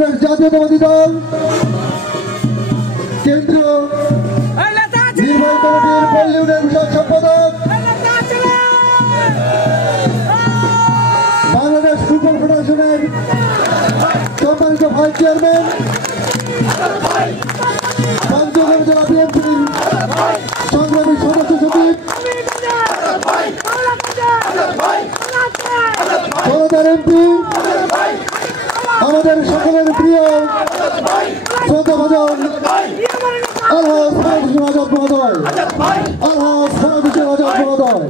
বাংলাদেশ জাতীয়তাবাদী দল কেন্দ্রীয় নির্বাহী কমিটির পল্লী উন্নয়ন বিষয়ক সম্পাদক, বাংলাদেশ ফুটবল ফেডারেশনের সম্মানিত ভাইস চেয়ারম্যান, পঞ্চগড় জেলা বিএনপির সংগ্রামী সদস্য সচিব, জনতার এমপি, আমাদের সকলের প্রিয় শ্রদ্ধাভাজন আলহাজ ফরাদ হোসেন আজাদ মহোদয়, আলহাজ ফরাদ হোসেন আজাদ মহোদয়।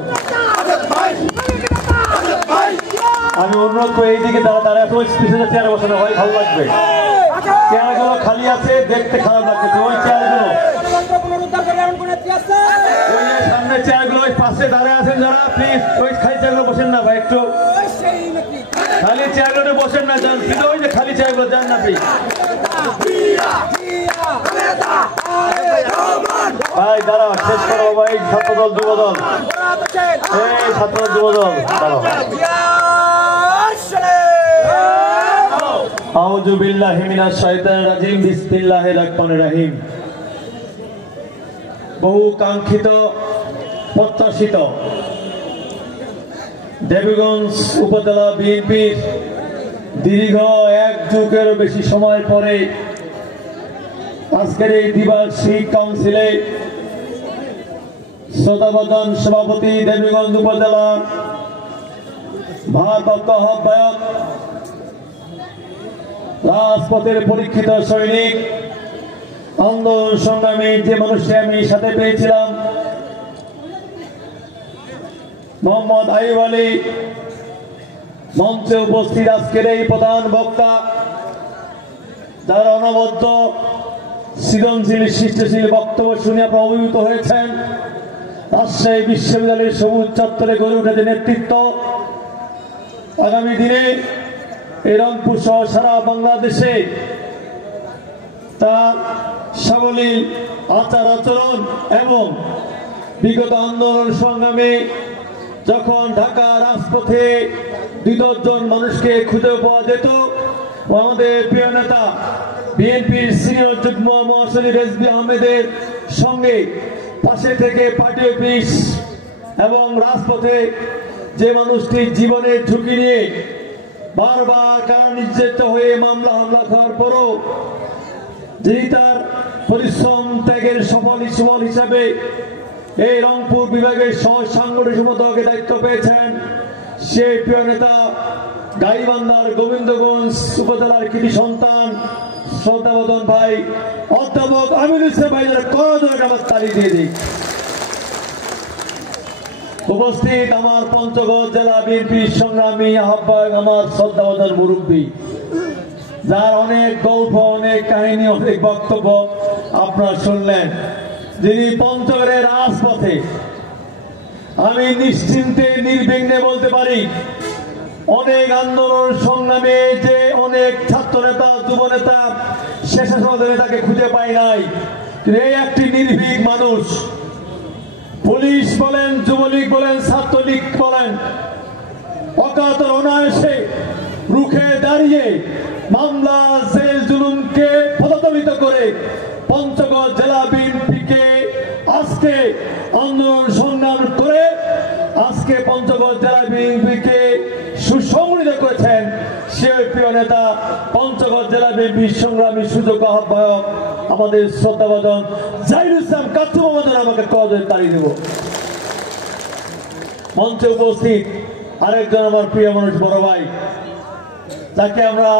আমি অনুরোধ করি এইদিকে তারা এত স্পেশাল চেয়ারে বসানো হয়, ভালো লাগবে। চেয়ারগুলো খালি আছে, দেখতে খারাপ লাগছে। ওই চেয়ারগুলো সামনে চেয়ারগুলো ওই পাশে দাঁড়ায় আছেন যারা, প্লিজ ওই খালি চেয়ারগুলো বসেন না ভাই, একটু খালি চেয়ারগুলো বসেন না, যান ওই যে খালি চেয়ারগুলো যান না প্লিজ ভাই। দাঁড়াও, শেষ করো ভাই। ছাত্রদল যুবদল, এই ছাত্রদল যুবদল দাঁড়াও। আউযু বিল্লাহি মিনাশ শাইতানির রাজিম, বিসমিল্লাহির রহমানির রহিম। বহু কাঙ্ক্ষিত প্রত্যাশিত দেবীগঞ্জ উপজেলা বিএনপির দীর্ঘ এক যুগেরও বেশি সময় পরে আজকের এই দ্বিবার্ষিক কাউন্সিলে শ্রদ্ধাভাজন সভাপতি, দেবীগঞ্জ উপজেলা ভারপ্রাপ্ত আহ্বায়ক, রাজপথের পরীক্ষিত সৈনিক, আন্দোলন সংগ্রামী যে মানুষকে আমি সাথে পেয়েছিলাম, মোহাম্মদ আইয়ুব আলী, মঞ্চে উপস্থিত আজকের এই প্রধান বক্তা, যারা অনবদ্য সৃজনশীল সৃষ্টিশীল বক্তব্য শুনে প্রভাবিত হয়েছেন, রাজশাহী বিশ্ববিদ্যালয়ের সবুজ চত্বরে গড়ে উঠেছে নেতৃত্ব। আগামী দিনে এই রংপুর সহ সারা বাংলাদেশে তার সাবলীল আচার আচরণ এবং বিগত আন্দোলন সংগ্রামে যখন ঢাকা রাজপথে 2-10 জন মানুষকে খুঁজে পাওয়া যেত, আমাদের প্রিয় নেতা বিএনপির সিনিয়র যুগ্ম মহাসচিব রেজভী আহমেদের সঙ্গে পাশে থেকে পার্টি অফিস এবং রাজপথে যে মানুষটি জীবনের ঝুঁকি নিয়ে বারবার কারণ নির্যাতিত হয়ে মামলা হামলা খাওয়ার পরও যিনি তার পরিশ্রম ত্যাগের সফল হিসাবে এই রংপুর বিভাগের সাংগঠনিক সম্পাদকের দায়িত্ব পেয়েছেন, সেই প্রিয় নেতা গাইবান্ধার গোবিন্দগঞ্জ উপজেলার কৃতি সন্তান শ্রদ্ধাভাজন ভাই অধ্যাপক আমিনুল ইসলাম ভাই, যারা করজোড়ে আমার তালি দিয়ে দিই। উপস্থিত আমার পঞ্চগড় জেলা বিএনপির সংগ্রামী আহ্বায়ক, আমার শ্রদ্ধাভাজন মুরব্বী, যার অনেক গল্প, অনেক কাহিনী, অনেক বক্তব্য আপনারা শুনলেন, যিনি পঞ্চগড়ের রাজপথে আমি নিশ্চিন্তে নির্বিঘ্নে বলতে পারি অনেক আন্দোলন সংগ্রামে যে অনেক ছাত্র নেতা, যুব নেতা, স্বেচ্ছাসেবক নেতাকে খুঁজে পাই নাই, এই একটি নির্ভীক মানুষ, পুলিশ বলেন, যুবলীগ বলেন, ছাত্রলীগ বলেন, অকাতর অনায়াসে রুখে দাঁড়িয়ে মামলা জেল জুলুমকে পদদলিত করে পঞ্চগড় জেলা বিএনপিকে আজকে আন্দোলন সংগ্রাম করে আজকে পঞ্চগড় জেলা বিএনপিকে সুসংগঠিত করেছেন সে প্রিয় নেতা পঞ্চগড় জেলা বিএনপির সংগ্রামী সুযোগ্য আহ্বায়ক আমাদের শ্রদ্ধাভাজন জাহিরুল ইসলাম কাচ্চু মহাজন। আমাকে কজের তাড়ি দেব। মঞ্চে উপস্থিত আরেকজন আমার প্রিয় মানুষ, বড় ভাই, যাকে আমরা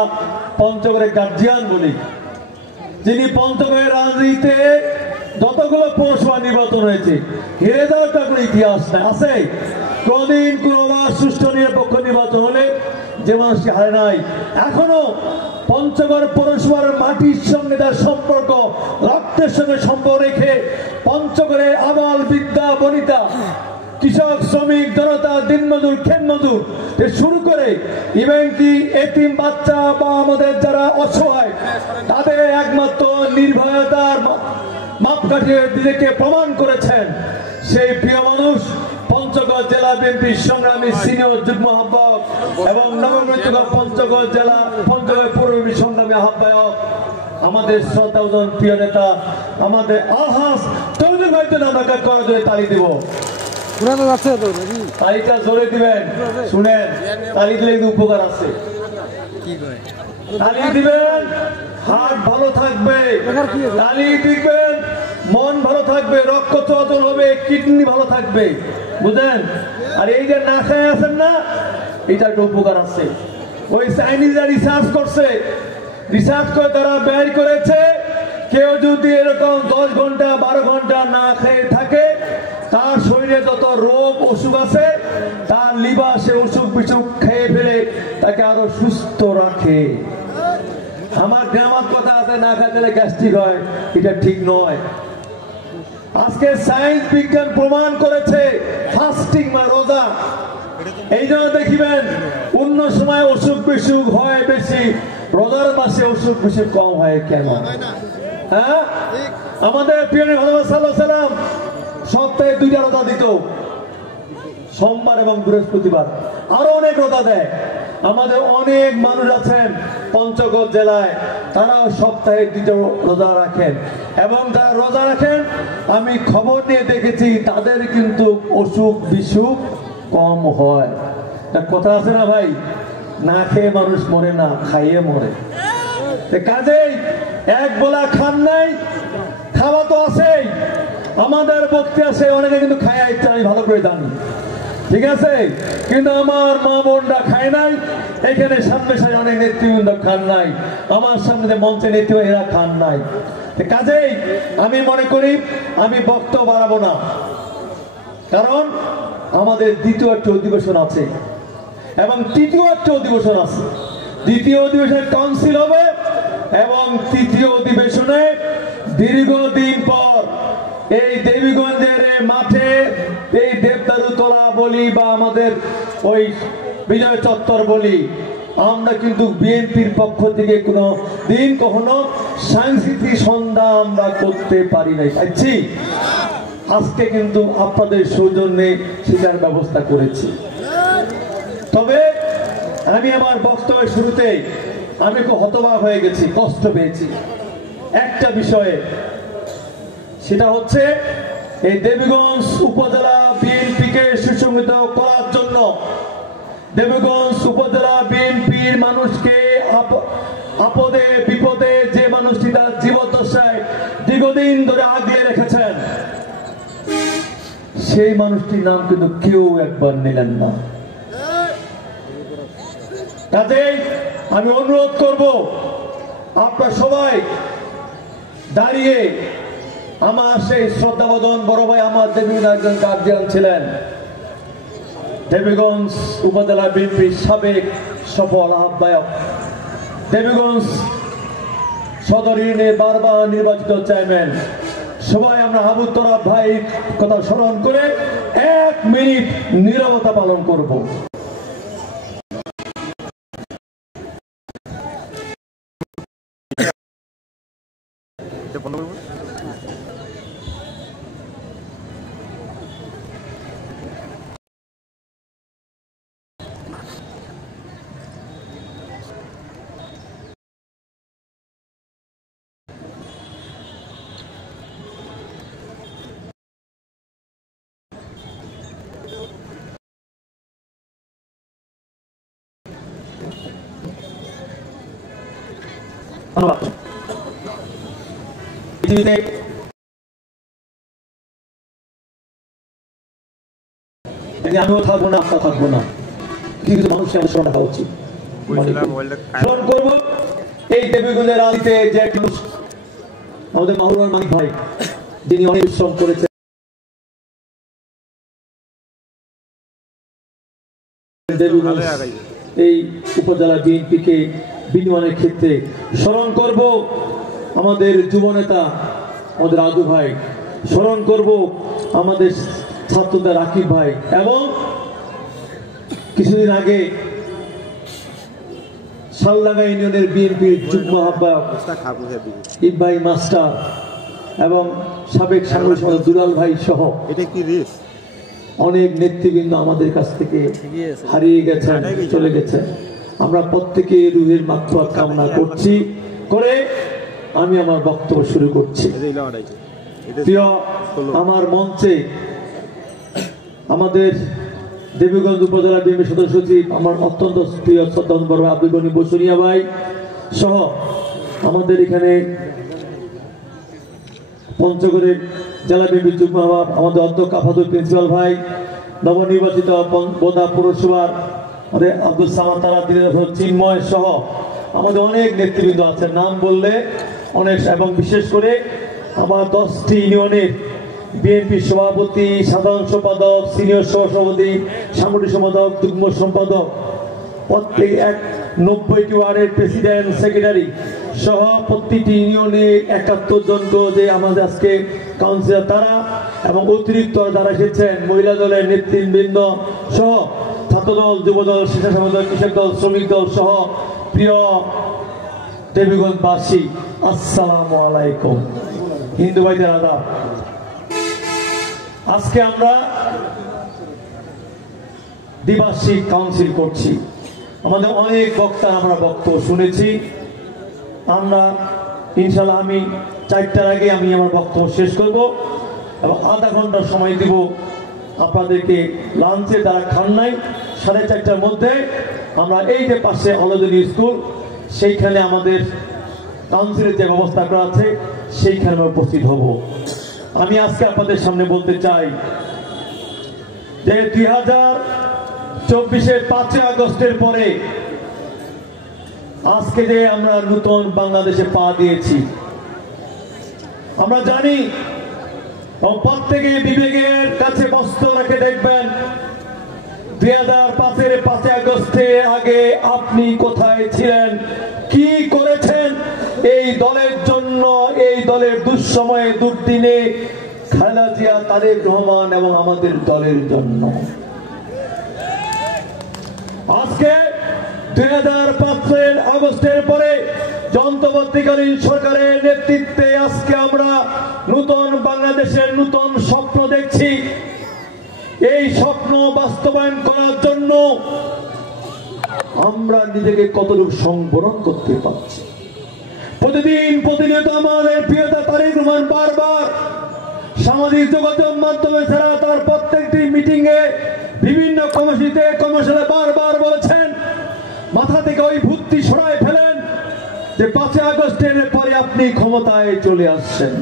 পঞ্চগড়ের গার্জিয়ান বলি, যিনি পঞ্চগড়ের রাজনীতিতে যতগুলো পৌরসভা নির্বাচন হয়েছে হেরে যাওয়ার কোনো ইতিহাস নাই, আছে কোনদিন কোনোবার সুষ্ঠু নিরপেক্ষ নির্বাচন হলে যে মানুষকে হারে নাই। এখনো পঞ্চগড় পৌরসভার মাটির সঙ্গে তার সম্পর্ক, রক্তের সঙ্গে সম্পর্ক রেখে পঞ্চগড়ের আবাল বিদ্যা বনিতা, কৃষক, শ্রমিক, জনতা, দিনমজুর, খেতমজুর শুরু করে ইভেনকি এতিম বাচ্চা বা আমাদের যারা অসহায়, তাদের একমাত্র নির্ভয়তার মাপকাঠি নিজেকে প্রমাণ করেছেন সেই প্রিয় মানুষ পঞ্চগড় পঞ্চগড় জেলা বিএনপির সংগ্রামী সিনিয়র যুগ্ম আহ্বায়ক এবং নবনির্বাচিত পঞ্চগড় জেলা পঞ্চগড় পৌর সংগ্রামী আহ্বায়ক আমাদের শ্রদ্ধাভাজন প্রিয় নেতা আমাদের আলহাজ তৌহিদুল ভাইকে আমরা করা জোরে তালি দিব। তালিটা জোরে দিবেন, শুনেন তালি দিলে উপকার আছে। তালি দিবেন, হার্ট ভালো থাকবে, তালি দিবেন, মন ভালো থাকবে, রক্ত চলাচল হবে, কিডনি ভালো থাকবে, বুঝলেন? আর এই যে না খেয়ে আছেন না, এটা একটা উপকার আছে। ওই চাইনিজরা রিসার্চ করছে, রিসার্চ করে তারা বের করেছে কেউ যদি এরকম 10 ঘন্টা 12 ঘন্টা না খেয়ে থাকে তার শরীরে যত রোগ অসুখ আছে তার লিভার সে অসুখ বিসুখ খেয়ে ফেলে তাকে আরো সুস্থ রাখে। আমার গ্রামার কথা আছে না খেলে গ্যাস্ট্রিক হয়, এটা ঠিক নয়। আজকে সায়েন্স বিজ্ঞান প্রমাণ করেছে ফাস্টিং বা রোজা, এই জন্য দেখিবেন অন্য সময় অসুখ বিসুখ হয় বেশি, রোজার মাসে অসুখ বিসুখ কম হয় কেন? হ্যাঁ, আমাদের প্রিয় নবী মুহাম্মদ সাল্লাল্লাহু আলাইহি ওয়াসাল্লাম সপ্তাহে 2টা রোজা দিত, সোমবার এবং বৃহস্পতিবার। আরো অনেক রোজা দেয়। আমাদের অনেক মানুষ আছেন পঞ্চগড় জেলায়, তারাও সপ্তাহে 2টা রোজা রাখেন এবং যারা রোজা রাখেন আমি খবর নিয়ে দেখেছি তাদের কিন্তু অসুখ বিসুখ কম হয়। কথা আছে না ভাই? না খেয়ে মানুষ মরে না, খাইয়ে মরে। কাজেই এক বেলা খান নাই, খাওয়া তো আছেই। আমাদের বক্তি আছে অনেকে কিন্তু খায় ইচ্ছা, আমি ভালো করে জানি, ঠিক আছে? কিন্তু আমার মা বোনরা খায় নাই, এখানে সামনে সামনে অনেক নেতৃবৃন্দ খান নাই, আমার সামনে মঞ্চে নেতৃত্ব এরা খান নাই। কাজেই আমি মনে করি আমি বক্তব্য বাড়াবো না, কারণ আমাদের দ্বিতীয় একটা অধিবেশন আছে এবং তৃতীয় একটা অধিবেশন আছে। দ্বিতীয় অধিবেশনে কাউন্সিল হবে এবং তৃতীয় অধিবেশনে দীর্ঘদিন পর এই দেবীগঞ্জের মাঠে এই দেবদারু তোলা বলি বা আমাদের ওই বিজয় চত্বর বলি, আমরা কিন্তু বিএনপির পক্ষ থেকে কোনো দিন কখনো সাংস্কৃতিক সন্ধ্যা আমরা করতে পারি নাই, পাচ্ছি। আজকে কিন্তু আপনাদের সৌজন্যে সেটার ব্যবস্থা করেছি। তবে আমি আমার বক্তব্যের শুরুতে আমি খুব হতবাক হয়ে গেছি, কষ্ট পেয়েছি একটা বিষয়ে, সেটা হচ্ছে এই দেবীগঞ্জ উপজেলা বিএনপিকে সুসংগঠিত করার জন্য দেবীগঞ্জ উপজেলা বিএনপির মানুষকে আপদে বিপদে যে মানুষটি তার জীবদ্দশায় দীর্ঘদিন ধরে আগলে রেখেছেন সেই মানুষটির নাম কিন্তু কেউ একবার নিলেন না। কাজেই আমি অনুরোধ করব আপনারা সবাই দাঁড়িয়ে, আমার সেই শ্রদ্ধাভাজন বড় ভাই আমার দেবীগঞ্জ একজন গার্জিয়ান ছিলেন, দেবীগঞ্জ উপজেলা বিএনপির সাবেক সফল আহ্বায়ক, দেবীগঞ্জ সদর ইউনিয়নের বারবার নির্বাচিত চেয়ারম্যান, সবাই আমরা হাবু তরাব ভাই কথা স্মরণ করে 1 মিনিট নীরবতা পালন করব। পৃথিবীতে আমিও থাকবো না, আপনারা থাকবো না, কিন্তু মানুষকে আমাদের স্মরণ রাখা উচিত। স্মরণ করবো এই দেবীগঞ্জের রাজনীতিতে যে আমাদের মাহরুর মানিক ভাই, যিনি অনেক শ্রম করেছেন, এই উপজেলা বিএনপিকে বিনিয়োগের ক্ষেত্রে স্মরণ করব আমাদের যুব নেতা আমাদের আদু ভাই, স্মরণ করব আমাদের ছাত্রদের রাকিব ভাই, এবং কিছুদিন আগে শালডাঙ্গা ইউনিয়নের বিএনপির যুগ্ম আহ্বায়ক ইব্রাহিম মাস্টার এবং সাবেক সাংগঠনিক দুলাল ভাই সহ। এটা কি রিস? অনেক নেতৃবৃন্দ আমাদের কাছ থেকে হারিয়ে গেছেন, চলে গেছেন। আমরা প্রত্যেকে রুহের মাগফিরাত কামনা করছি, করে আমি আমার বক্তব্য শুরু করছি। প্রিয় আমার মঞ্চে আমাদের দেবীগঞ্জ উপজেলা বিএনপি সদস্য সচিব, আমার অত্যন্ত প্রিয় শ্রদ্ধাবান বড় আব্দুল গনি বসুনিয়া ভাই সহ আমাদের এখানে পঞ্চগড়ের জেলা বিএনপি যুগ্ম আমাদের অধ্যক্ষ আফাদুল প্রিন্সিপাল ভাই, নবনির্বাচিত বোদা পৌরসভার আমাদের আব্দুল সামাদ তারা চিন্ময় সহ আমাদের অনেক নেতৃবৃন্দ আছেন, নাম বললে অনেক, এবং বিশেষ করে আমার 10টি ইউনিয়নের বিএনপি সভাপতি, সাধারণ সম্পাদক, সিনিয়র সহসভাপতি, সাংগঠনিক সম্পাদক, যুগ্ম সম্পাদক, প্রত্যেক 90টি ওয়ার্ডের প্রেসিডেন্ট, সেক্রেটারি সহ প্রতিটি ইউনিয়নে 71 জনকে যে আমাদের আজকে কাউন্সিলর তারা এবং অতিরিক্ত যারা এসেছেন, মহিলা দলের নেতৃবৃন্দ সহ ছাত্রদল, যুবদল, স্বেচ্ছাসেবক দল, কৃষক দল, শ্রমিক দল সহ প্রিয় দেবীগঞ্জবাসী, আসসালামু আলাইকুম। হিন্দু ভাইদের আদাব। আজকে আমরা দ্বিবার্ষিক কাউন্সিল করছি। আমাদের অনেক বক্তা আমরা বক্তব্য শুনেছি। আমরা ইনশাল্লাহ আমি 4টার আগে আমি আমার বক্তব্য শেষ করব এবং আধা ঘন্টা সময় দিব আপনাদেরকে লাঞ্চে, যারা খান নাই 4:30টার মধ্যে আমরা এই যে পাশে অলজনী স্কুল, সেইখানে আমাদের কাউন্সিলের যে ব্যবস্থা করা আছে সেইখানে উপস্থিত হব। আমি আজকে আপনাদের সামনে বলতে চাই যে 2024-এর 5 আগস্টের পরে আজকে যে আমরা নতুন বাংলাদেশে পা দিয়েছি, আমরা জানি প্রত্যেকে বিবেকের কাছে বস্তু রেখে দেখবেন 2005-এর 5 আগস্টের আগে আপনি কোথায় ছিলেন, কি করেছেন এই দলের জন্য, এই দলের দুঃসময়ে দুর্দিনে, খালেদা জিয়া, তারেক রহমান এবং আমাদের দলের জন্য। আজকে 2005-এর আগস্টের পরে অন্তর্বর্তীকালীন সরকারের নেতৃত্বে আজকে আমরা নতুন বাংলাদেশের নতুন স্বপ্ন দেখছি। এই স্বপ্ন বাস্তবায়ন করার জন্য আমরা নিজেকে কতটুকু সংবরণ করতে পারছি। প্রতিনিয়ত আমাদের প্রিয়তা তারেক রহমান বারবার সামাজিক যোগাযোগ মাধ্যমে ছাড়া তার প্রত্যেকটি মিটিং এ, বিভিন্ন কর্মশালায় বারবার বলেছেন, মাথা থেকে ওই ভূতটি সরায় ফেলেন যে 5 আগস্টের পরে আপনি ক্ষমতায় চলে আসছেন।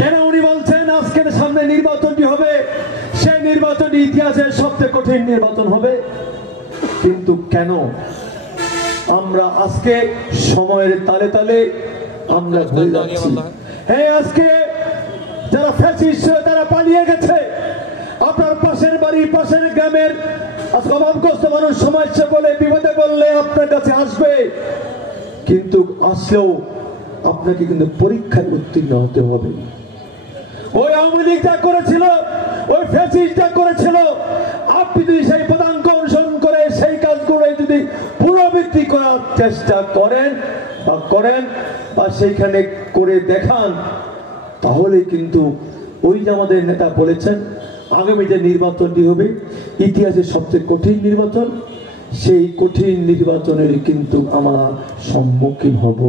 কেন উনি বলছেন আজকে সামনে নির্বাচনটি হবে, সেই নির্বাচনটি ইতিহাসের সবচেয়ে কঠিন নির্বাচন হবে? কিন্তু কেন আমরা আজকে সময়ের তালে তালে আমরা ভুলে যাচ্ছি? হ্যাঁ, আজকে যারা ফ্যাসিস্ট তারা পালিয়ে গেছে। আপনার পাশের বাড়ি, পাশের গ্রামের অভাবগ্রস্ত মানুষ সমস্যা বলে, বিপদে বললে আপনার কাছে আসবে, কিন্তু আসলেও আপনাকে কিন্তু পরীক্ষায় উত্তীর্ণ হতে হবে। ওই আওয়ামী লীগ যা করেছিল, ওই ফ্যাসিস্ট যা করেছিল, আপনি যদি সেই পদাঙ্ক অনুসরণ করে সেই কাজগুলো যদি পুনরাবৃত্তি করার চেষ্টা করেন বা সেইখানে করে দেখান, তাহলে কিন্তু ওই যে আমাদের নেতা বলেছেন আগামী যে নির্বাচনটি হবে ইতিহাসের সবচেয়ে কঠিন নির্বাচন, সেই কঠিন নির্বাচনের কিন্তু আমরা সম্মুখীন হব।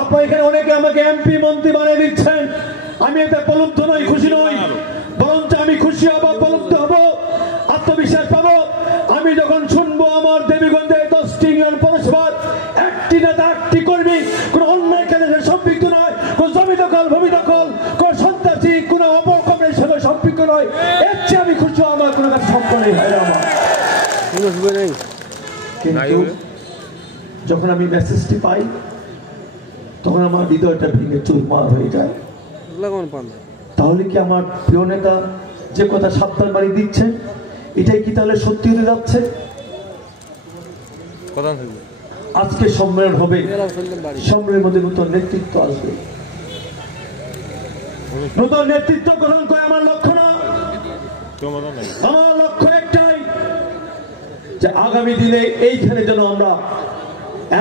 আপনারা এখানে অনেকে আমাকে এমপি মন্ত্রী বানিয়ে দিচ্ছেন, আমি এতে প্রলুব্ধ নই, খুশি নই, বরঞ্চ আমি খুশি হব, প্রলুব্ধ হব, আত্মবিশ্বাস পাবো আমি যখন শুনবো আমার দেবীগঞ্জে 10টি ইউনিয়ন পৌরসভার 1টি নেতা, 1টি কর্মী কোন অন্যায় কাজে সম্পৃক্ত নয়, কোন জমি দখল, ভূমি দখল, কোন সন্ত্রাসী, কোন অপকর্মের সঙ্গে সম্পৃক্ত নয়, এর চেয়ে আমি খুশি আমার কোনো কাছে সম্পর্ক হয় না। কিন্তু যখন আমি মেসেজটি পাই তখন আমার হৃদয়টা ভেঙে চুরমার হয়ে যায়। তাহলে কি আমার প্রিয় নেতা যে কথা সাবধান বাড়ি দিচ্ছে, এটাই কি তাহলে সত্যি হতে যাচ্ছে? আজকে সম্মেলন হবে, সম্মেলনের মধ্যে নতুন নেতৃত্ব আসবে, নতুন নেতৃত্ব গ্রহণ করে আমার লক্ষ্য না, আমার লক্ষ্য একটাই যে আগামী দিনে এইখানে যেন আমরা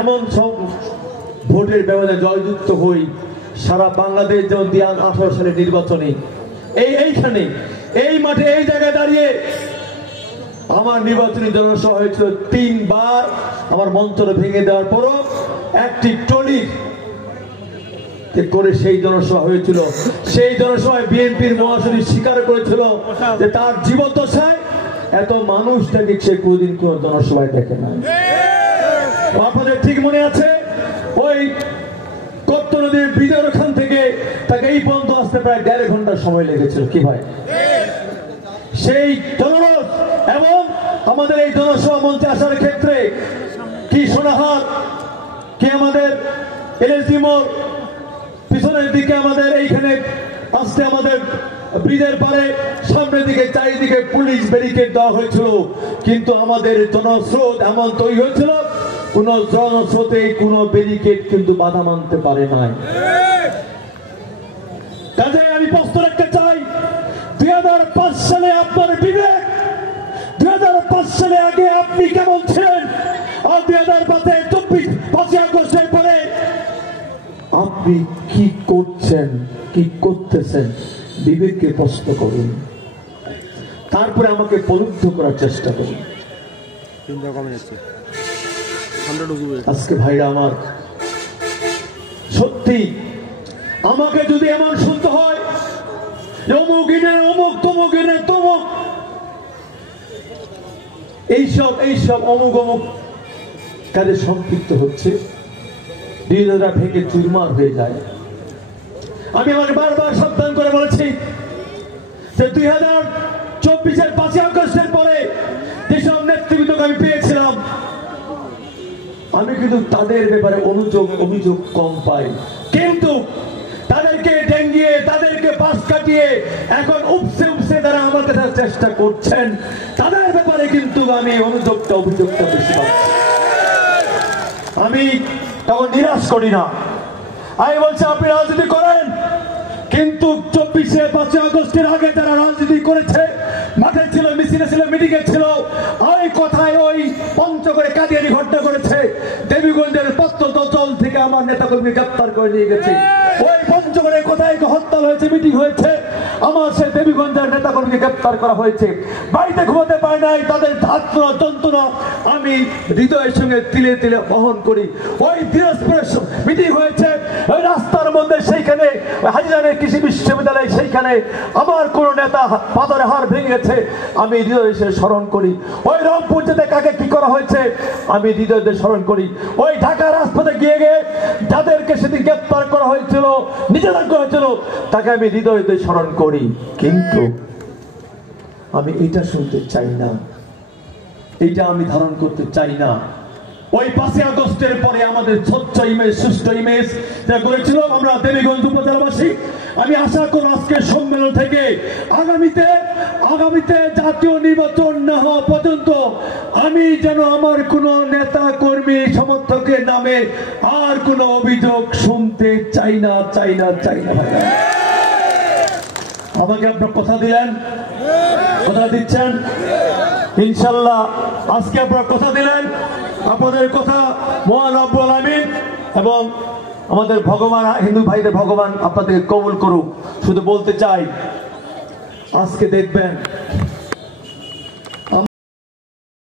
এমন সব ভোটের ব্যবধানে জয়যুক্ত হই, সারা বাংলাদেশ যেমন 2018 সালের নির্বাচনে এইখানে এই মাঠে এই জায়গায় দাঁড়িয়ে আমার নির্বাচনী জনসভা হয়েছিল 3 বার। আমার মঞ্চটা ভেঙে দেওয়ার পরও একটি টলি করে সেই জনসভা হয়েছিল। সেই জনসভায় বিএনপির মহাসচিব স্বীকার করেছিল যে তার জীবদ্দশায় এত মানুষ নাকি সে কোনদিন কোন জনসভায় দেখে না। আপনাদের ঠিক মনে আছে ওই কত্ত নদীর ব্রিজের ওখান থেকে তাকে এই পর্যন্ত আসতে প্রায় 1.5 ঘন্টা সময় লেগেছিল। কি ভাই, সেই জনরোধ এবং আমাদের এই জনসভা মঞ্চে আসার ক্ষেত্রে কি সোনাহার, কি আমাদের এলএসডি মোড়, পিছনের দিকে আমাদের এইখানে আসতে আমাদের ব্রিজের পারে সামনের দিকে চারিদিকে পুলিশ ব্যারিকেড দেওয়া হয়েছিল, কিন্তু আমাদের জনস্রোত এমন তৈরি হয়েছিল কোন জনস্রোতে কোন ব্যারিকেড কিন্তু বাধা মানতে পারে নাই। কাজে আমি প্রশ্ন রাখতে চাই, 2005 সালে আপনার বিবেক, 2005 সালে আগে আপনি কেমন ছিলেন, আর 2025 আগস্টের পরে আপনি কি করছেন, কি করতেছেন, বিবেককে প্রশ্ন করুন, তারপরে আমাকে প্রলুব্ধ করার চেষ্টা করুন। আজকে ভাইরা আমার, সত্যি আমাকে যদি এমন শুনতে হয় অমুক ইনে অমুক, তমুক ইনে তমুক, এইসব অমুক অমুক কাজে সম্পৃক্ত হচ্ছে, হৃদয়টা ভেঙে চুরমার হয়ে যায়। আমি আমাকে বারবার সাবধান করে বলেছি যে 2024-এর 5 আগস্টের পরে যেসব নেতৃবৃন্দকে আমি পেয়েছিলাম, আমি কিন্তু তাদের ব্যাপারে অভিযোগ কম পাই, কিন্তু তাদেরকে ডেঙ্গিয়ে, তাদেরকে পাশ কাটিয়ে এখন উপসে তারা আমার কাছে চেষ্টা করছেন, তাদের ব্যাপারে কিন্তু আমি অভিযোগটা বেশি পাচ্ছি। আমি তখন নিরাশ করি না, আমি বলছি আপনি রাজনীতি করেন, কিন্তু 5 আগস্টের আগে যারা রাজনীতি করেছে, মাঠে ছিল, মিছিলে ছিল, মিটিংয়ে ছিল, ওই কথায় ওই পঞ্চগড়ে কাদিয়ানি ঘটনা করেছে, দেবীগঞ্জের পত্রদল থেকে আমার নেতাকর্মী গ্রেপ্তার করে নিয়ে গেছে, ওই পঞ্চগড়ে কোথায় হত্যা হয়েছে, মিটিং হয়েছে, আমার সে দেবীগঞ্জের নেতাকর্মীকে গ্রেপ্তার করা হয়েছে, বাড়িতে ঘুমাতে পারে নাই, তাদের ধাত্রা যন্ত্রণা আমি হৃদয়ের সঙ্গে তিলে তিলে বহন করি। ওই দিনাজপুরের মিটিং হয়েছে, ওই রাস্তার মধ্যে সেইখানে হাজিরানের কৃষি বিশ্ববিদ্যালয়, সেইখানে আমার কোন নেতা পাথরে হাড় ভেঙে গেছে, আমি হৃদয় স্মরণ করি। ওই রংপুর যেতে কাকে কি করা হয়েছে আমি হৃদয় স্মরণ করি। ওই ঢাকা রাজপথে গিয়ে যাদেরকে সেদিন গ্রেপ্তার করা হয়েছিল, নির্যাতন করা হয়েছিল, তাকে আমি হৃদয় স্মরণ করি, কিন্তু আমি এটা শুনতে চাই না, এইটা আমি ধারণ করতে চাই না। ওই 5 আগস্টের পরে আমাদের স্বচ্ছ ইমেজ, সুষ্ঠু ইমেজ যা করেছিল আমরা দেবীগঞ্জ উপজেলাবাসী, আমি আশা করি আজকের সম্মেলন থেকে আগামীতে জাতীয় নির্বাচন না হওয়া পর্যন্ত আমি যেন আমার কোন নেতা কর্মী সমর্থকের নামে আর কোন অভিযোগ শুনতে চাই না। আমাকে আপনার কথা দিলেন, কথা দিচ্ছেন ইনশাল্লাহ। আজকে আপনারা কথা দিলেন, আপনাদের কথা মহান রব্বুল আমিন এবং আমাদের ভগবান, হিন্দু ভাইদের ভগবান আপনাদেরকে কবুল করুক। শুধু বলতে চাই, আজকে দেখবেন